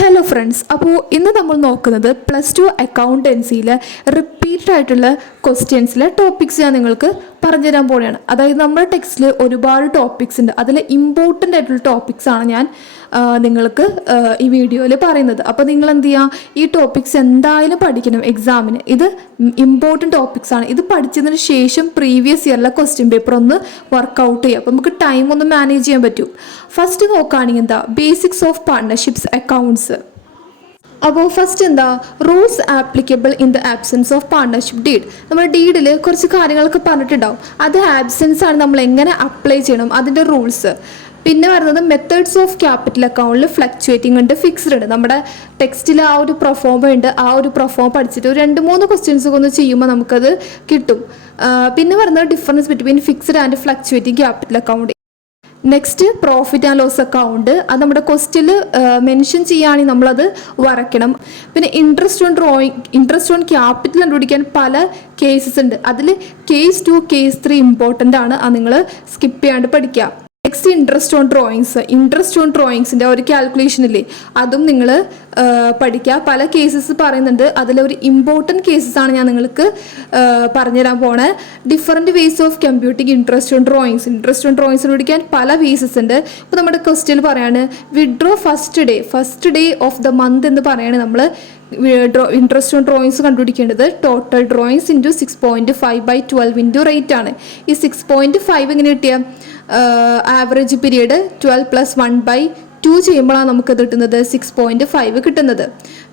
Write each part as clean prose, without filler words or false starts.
Hello friends, അപ്പോൾ ഇന്ന് നമ്മൾ നോക്കുന്നത് +2 അക്കൗണ്ടൻസിയിലെ റിപ്പീറ്റഡ് ആയിട്ടുള്ള ക്വസ്റ്റ്യൻസിലെ ടോപ്പിക്സ് ഞാൻ നിങ്ങൾക്ക് പറഞ്ഞുതരാൻ പോവുകയാണ്. അതായത് നമ്മുടെ ടെക്സ്റ്റിൽ ഒരുപാട് ടോപ്പിക്സ് ഉണ്ട്. അതിൽ ഇമ്പോർട്ടൻ്റ് ആയിട്ടുള്ള ടോപ്പിക്സ് ആണ് ഞാൻ നിങ്ങൾക്ക് ഈ വീഡിയോയിൽ പറയുന്നത്. അപ്പോൾ നിങ്ങൾ എന്ത് ചെയ്യുക, ഈ ടോപ്പിക്സ് എന്തായാലും പഠിക്കണം എക്സാമിന്. ഇത് ഇമ്പോർട്ടൻ്റ് ടോപ്പിക്സ് ആണ്. ഇത് പഠിച്ചതിന് ശേഷം പ്രീവിയസ് ഇയറിലെ ക്വസ്റ്റ്യൻ പേപ്പർ ഒന്ന് വർക്കൗട്ട് ചെയ്യുക. അപ്പോൾ നമുക്ക് ടൈം ഒന്ന് മാനേജ് ചെയ്യാൻ പറ്റും. ഫസ്റ്റ് നോക്കുകയാണെങ്കിൽ എന്താ, ബേസിക്സ് ഓഫ് പാർട്ട്ണർഷിപ്സ് അക്കൗണ്ട്സ്. അപ്പോൾ ഫസ്റ്റ് എന്താ, rules applicable in the absence of partnership deed. നമ്മുടെ ഡീഡിൽ കുറച്ച് കാര്യങ്ങളൊക്കെ പറഞ്ഞിട്ടുണ്ടാവും. അത് ആബ്സെൻസ് ആണ്, നമ്മൾ എങ്ങനെ അപ്ലൈ ചെയ്യണം, അതിൻ്റെ റൂൾസ്. പിന്നെ പറയുന്നത് മെത്തേഡ്സ് ഓഫ് ക്യാപിറ്റൽ അക്കൗണ്ടിൽ ഫ്ലക്ച്വേറ്റിംഗ് ഉണ്ട്, ഫിക്സ്ഡ് ഉണ്ട്. നമ്മുടെ ടെക്സ്റ്റിൽ ആ ഒരു പ്രൊഫോം ഉണ്ട്. ആ ഒരു പ്രൊഫോം പഠിച്ചിട്ട് ഒരു 2-3 ക്വസ്റ്റ്യൻസ് ഒന്ന് ചെയ്യുമ്പോൾ നമുക്കത് കിട്ടും. പിന്നെ പറയുന്നത് difference between fixed and fluctuating capital account. Next profit and loss account. അത് നമ്മുടെ ക്വസ്റ്റ്യനിൽ മെൻഷൻ ചെയ്യുകയാണെങ്കിൽ നമ്മളത് വരയ്ക്കണം. പിന്നെ ഇൻട്രസ്റ്റ് ഓൺ ക്യാപിറ്റൽ കണ്ടുപിടിക്കാൻ പല കേസസ് ഉണ്ട്. അതിൽ കേസ് 2, കേസ് 3 ഇമ്പോർട്ടൻ്റ് ആണ്. അത് നിങ്ങൾ സ്കിപ്പ് ചെയ്യാണ്ട് പഠിക്കുക. നെക്സ്റ്റ് ഇൻട്രസ്റ്റ് ഓൺ ഡ്രോയിങ്സിൻ്റെ ഒരു കാൽക്കുലേഷൻ ഇല്ലേ, അതും നിങ്ങൾ പഠിക്കുക. പല കേസസ് പറയുന്നുണ്ട്. അതിലൊരു ഇമ്പോർട്ടൻറ്റ് കേസസ് ആണ് ഞാൻ നിങ്ങൾക്ക് പറഞ്ഞുതരാൻ പോണേ. Different ways of computing interest on drawings പഠിക്കാൻ പല വേസസ് ഉണ്ട്. ഇപ്പോൾ നമ്മുടെ ക്വസ്റ്റ്യൻ പറയാണ് withdraw first day of the month എന്ന് പറയുകയാണെങ്കിൽ നമ്മൾ ഇൻട്രസ്റ്റ് ഓൺ ഡ്രോയിങ്സ് കണ്ടുപിടിക്കേണ്ടത് total drawings into 6.5/12 into rate ആണ്. ഈ 6.5 എങ്ങനെ കിട്ടിയ ആവറേജ് പീരീഡ് 12 + 1/2 ചെയ്യുമ്പോഴാണ് നമുക്കത് കിട്ടുന്നത് 6.5 കിട്ടുന്നത്.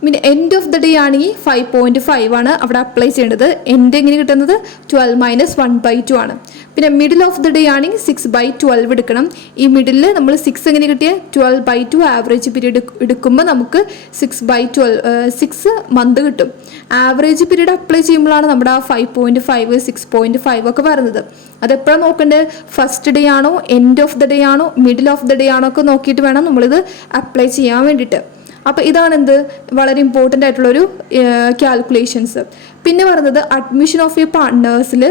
പിന്നെ എൻഡ് ഓഫ് ദ ഡേ ആണെങ്കിൽ 5.5 ആണ് അവിടെ അപ്ലൈ ചെയ്യേണ്ടത്. എൻഡ് എങ്ങനെ കിട്ടുന്നത് 12 - 1/2 ആണ്. പിന്നെ മിഡിൽ ഓഫ് ദ ഡേ ആണെങ്കിൽ 6/12 എടുക്കണം. ഈ മിഡിലിൽ നമ്മൾ 6 എങ്ങനെ കിട്ടിയ 12/2 ആവറേജ് പീരീഡ് എടുക്കുമ്പോൾ നമുക്ക് 6 മന്ത് കിട്ടും. ആവറേജ് പീരീഡ് അപ്ലൈ ചെയ്യുമ്പോഴാണ് നമ്മുടെ ആ 5.5 6.5 ഒക്കെ വരുന്നത്. അതെപ്പോഴാണ് നോക്കേണ്ടത്, ഫസ്റ്റ് ഡേ ആണോ, എൻഡ് ഓഫ് ദ ഡേ ആണോ, മിഡിൽ ഓഫ് ദ ഡേ ആണോ ഒക്കെ നോക്കിയിട്ട് വേണം നമ്മളിത് അപ്ലൈ ചെയ്യാൻ വേണ്ടിയിട്ട്. അപ്പോൾ ഇതാണ് വളരെ ഇമ്പോർട്ടൻ്റ് ആയിട്ടുള്ളൊരു കാൽക്കുലേഷൻസ്. പിന്നെ പറയുന്നത് അഡ്മിഷൻ ഓഫ് എ പാർട്ട്നേഴ്സിൽ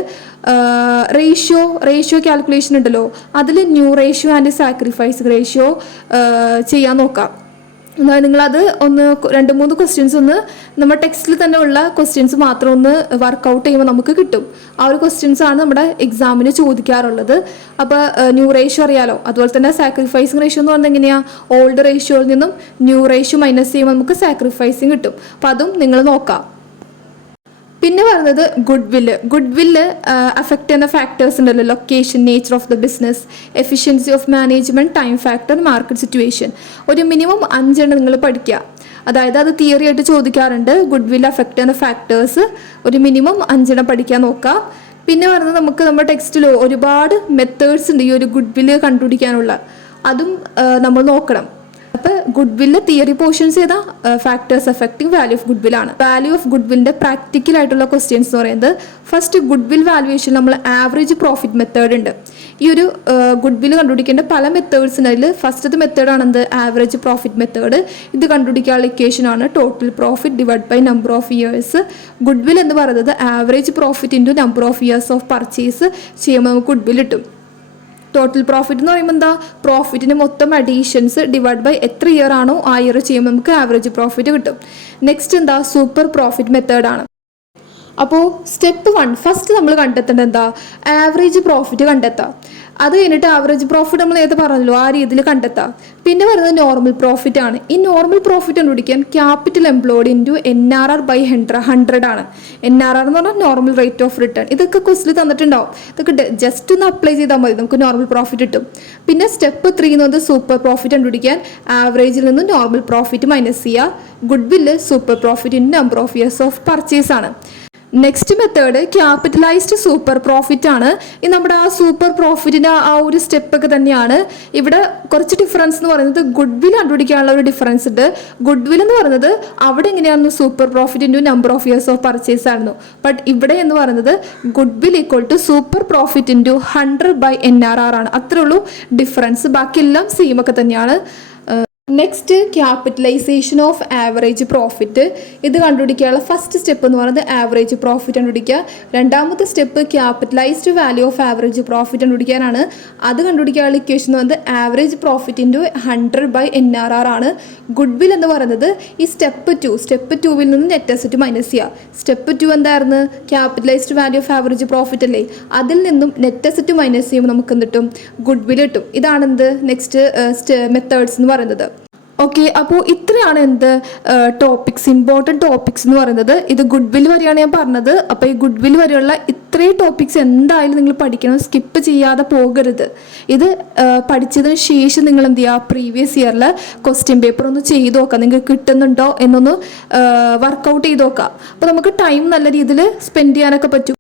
റേഷ്യോ കാൽക്കുലേഷൻ ഉണ്ടല്ലോ, അതിൽ new ratio and sacrifice ratio ചെയ്യാൻ നോക്കാം. നിങ്ങളത് ഒന്ന് 2-3 ക്വസ്റ്റ്യൻസ് ഒന്ന് നമ്മുടെ ടെക്സ്റ്റിൽ തന്നെ ഉള്ള ക്വസ്റ്റ്യൻസ് മാത്രം ഒന്ന് വർക്കൗട്ട് ചെയ്യുമ്പോൾ നമുക്ക് കിട്ടും. ആ ഒരു ക്വസ്റ്റ്യൻസ് ആണ് നമ്മുടെ എക്സാമിന് ചോദിക്കാറുള്ളത്. അപ്പോൾ ന്യൂ റേഷ്യോ അറിയാലോ, അതുപോലെ തന്നെ സാക്രിഫൈസിങ് റേഷ്യോ എന്ന് പറഞ്ഞാൽ എങ്ങനെയാണ്, ഓൾഡ് റേഷ്യോയിൽ നിന്നും ന്യൂ റേഷ്യോ മൈനസ് ചെയ്യുമ്പോൾ നമുക്ക് സാക്രിഫൈസിങ് കിട്ടും. അപ്പോൾ അതും നിങ്ങൾ നോക്കാം. പിന്നെ പറയുന്നത് ഗുഡ് വില്ല് അഫക്റ്റ് ചെയ്യുന്ന ഫാക്ടേഴ്സ് ഉണ്ടല്ലോ, location, nature of the business, efficiency of management, time factor, market situation. ഒരു മിനിമം 5 നിങ്ങൾ പഠിക്കുക. അതായത് അത് തിയറി ആയിട്ട് ചോദിക്കാറുണ്ട്. ഗുഡ് വില്ല് അഫക്റ്റ് ചെയ്യുന്ന ഫാക്ടേഴ്സ് ഒരു മിനിമം 5 പഠിക്കാൻ നോക്കാം. പിന്നെ പറയുന്നത് നമുക്ക് നമ്മുടെ ടെക്സ്റ്റിൽ ഒരുപാട് മെത്തേഡ്സ് ഉണ്ട് ഈ ഒരു ഗുഡ് വില്ല് കണ്ടുപിടിക്കാനുള്ള. അതും നമ്മൾ നോക്കണം. അപ്പോൾ ഗുഡ് വില്ല് തിയറി പോർഷൻസ് ചെയ്താൽ factors affecting value of good will ആണ്. വാല്യൂ ഓഫ് ഗുഡ് വില്ലിൻ്റെ പ്രാക്ടിക്കൽ ആയിട്ടുള്ള ക്വസ്റ്റ്യൻസ് എന്ന് പറയുന്നത്, ഫസ്റ്റ് ഗുഡ് വിൽ വാല്യുവേഷൻ നമ്മൾ ആവറേജ് പ്രോഫിറ്റ് മെത്തേഡ് ഉണ്ട്. ഈ ഒരു ഗുഡ് വിൽ കണ്ടുപിടിക്കേണ്ട പല മെത്തേഡ്സ് ഉണ്ട്. അതിൽ ഫസ്റ്റത്തെ മെത്തേഡാണ് ആവറേജ് പ്രോഫിറ്റ് മെത്തേഡ്. ഇത് കണ്ടുപിടിക്കാനുള്ള ഇക്വേഷൻ ആണ് total profit divide by number of years. Goodwill എന്ന് പറയുന്നത് average profit into number of years of purchase ചെയ്യുമ്പോൾ നമുക്ക് ഗുഡ് വിൽ കിട്ടും. ടോട്ടൽ പ്രോഫിറ്റ് എന്ന് പറയുമ്പോൾ എന്താ, പ്രോഫിറ്റിന് മൊത്തം അഡീഷൻസ് ഡിവൈഡ് ബൈ എത്ര ഇയർ ആണോ ആ ഇയർ ചെയ്യുമ്പോൾ നമുക്ക് ആവറേജ് പ്രോഫിറ്റ് കിട്ടും. നെക്സ്റ്റ് എന്താ, സൂപ്പർ പ്രോഫിറ്റ് മെത്തേഡാണ്. അപ്പോൾ സ്റ്റെപ്പ് 1 ഫസ്റ്റ് നമ്മൾ കണ്ടെത്തേണ്ടത് എന്താ, ആവറേജ് പ്രോഫിറ്റ് കണ്ടെത്താം. അത് കഴിഞ്ഞിട്ട് ആവറേജ് പ്രോഫിറ്റ് നമ്മൾ നേരത്തെ പറഞ്ഞല്ലോ ആ രീതിയിൽ കണ്ടെത്താം. പിന്നെ പറയുന്നത് നോർമൽ പ്രോഫിറ്റ് ആണ്. ഈ നോർമൽ പ്രോഫിറ്റ് കണ്ടുപിടിക്കാൻ ക്യാപിറ്റൽ എംപ്ലോയ്ഡ് ഇൻറ്റു NRR/100 ആണ്. NRR എന്ന് പറഞ്ഞാൽ നോർമൽ റേറ്റ് ഓഫ് റിട്ടേൺ. ഇതൊക്കെ ക്വസ്റ്റിൽ തന്നിട്ടുണ്ടാവും. ഇതൊക്കെ ജസ്റ്റ് ഒന്ന് അപ്ലൈ ചെയ്താൽ മതി, നമുക്ക് നോർമൽ പ്രോഫിറ്റ് കിട്ടും. പിന്നെ സ്റ്റെപ്പ് 3 എന്ന് പറയുന്നത് സൂപ്പർ പ്രോഫിറ്റ് കണ്ടുപിടിക്കാൻ ആവറേജിൽ നിന്ന് നോർമൽ പ്രോഫിറ്റ് മൈനസ് ചെയ്യുക. Goodwill super profit in number of years of purchase ആണ്. Next method capitalised super profit ആണ്. ഈ നമ്മുടെ ആ സൂപ്പർ പ്രോഫിറ്റിൻ്റെ ആ ഒരു സ്റ്റെപ്പൊക്കെ തന്നെയാണ്. ഇവിടെ കുറച്ച് ഡിഫറൻസ് എന്ന് പറയുന്നത് ഗുഡ് വിൽ കണ്ടുപിടിക്കാനുള്ള ഒരു ഡിഫറൻസ് ഉണ്ട്. ഗുഡ് വിൽ എന്ന് പറയുന്നത് അവിടെ എങ്ങനെയായിരുന്നു super profit into number of years of purchase ആയിരുന്നു. ബട്ട് ഇവിടെ എന്ന് പറയുന്നത് goodwill equal to super profit into 100/NRR ആണ്. അത്രേ ഉള്ളൂ ഡിഫറൻസ്. ബാക്കിയെല്ലാം സെയിം ഒക്കെ തന്നെയാണ്. Next capitalisation of average profit. ഇത് കണ്ടുപിടിക്കാനുള്ള ഫസ്റ്റ് സ്റ്റെപ്പ് എന്ന് പറയുന്നത് ആവറേജ് പ്രോഫിറ്റ് കണ്ടുപിടിക്കുക. രണ്ടാമത്തെ step capitalised value of average profit കണ്ടുപിടിക്കാനാണ്. അത് കണ്ടുപിടിക്കാനുള്ള ഇക്വേഷൻ എന്ന് പറയുന്നത് ആവറേജ് പ്രോഫിറ്റ് ഇൻറ്റു 100/NRR ആണ്. ഗുഡ് വിൽ എന്ന് പറയുന്നത് ഈ സ്റ്റെപ്പ് 2 നിന്ന് നെറ്റ് അസറ്റ് മൈനസ് ചെയ്യുക. സ്റ്റെപ്പ് 2 എന്തായിരുന്നു? Capitalised value of average profit അല്ലേ, അതിൽ നിന്നും നെറ്റ് അസറ്റ് മൈനസ് ചെയ്യുമ്പോൾ നമുക്ക് എന്ത് കിട്ടും? ഗുഡ് വിൽ കിട്ടും. ഇതാണെന്ത് നെക്സ്റ്റ് മെത്തേഡ്സ് എന്ന് പറയുന്നത്. ഓക്കെ, അപ്പോൾ ഇത്രയാണ് ടോപ്പിക്സ്, ഇമ്പോർട്ടൻറ്റ് ടോപ്പിക്സ് എന്ന് പറയുന്നത്. ഇത് ഗുഡ് വിൽ വരെയാണ് ഞാൻ പറഞ്ഞത്. അപ്പോൾ ഈ ഗുഡ് വിൽ വരെയുള്ള ഇത്രയും ടോപ്പിക്സ് എന്തായാലും നിങ്ങൾ പഠിക്കണം, സ്കിപ്പ് ചെയ്യാതെ പോകരുത്. ഇത് പഠിച്ചതിന് ശേഷം നിങ്ങൾ എന്ത് ചെയ്യുക? പ്രീവിയസ് ഇയറിൽ ക്വസ്റ്റ്യൻ പേപ്പർ ഒന്ന് ചെയ്ത് നോക്കുക, നിങ്ങൾക്ക് കിട്ടുന്നുണ്ടോ എന്നൊന്ന് വർക്കൗട്ട് ചെയ്ത് നോക്കുക. അപ്പോൾ നമുക്ക് ടൈം നല്ല രീതിയിൽ സ്പെൻഡ് ചെയ്യാനൊക്കെ പറ്റും.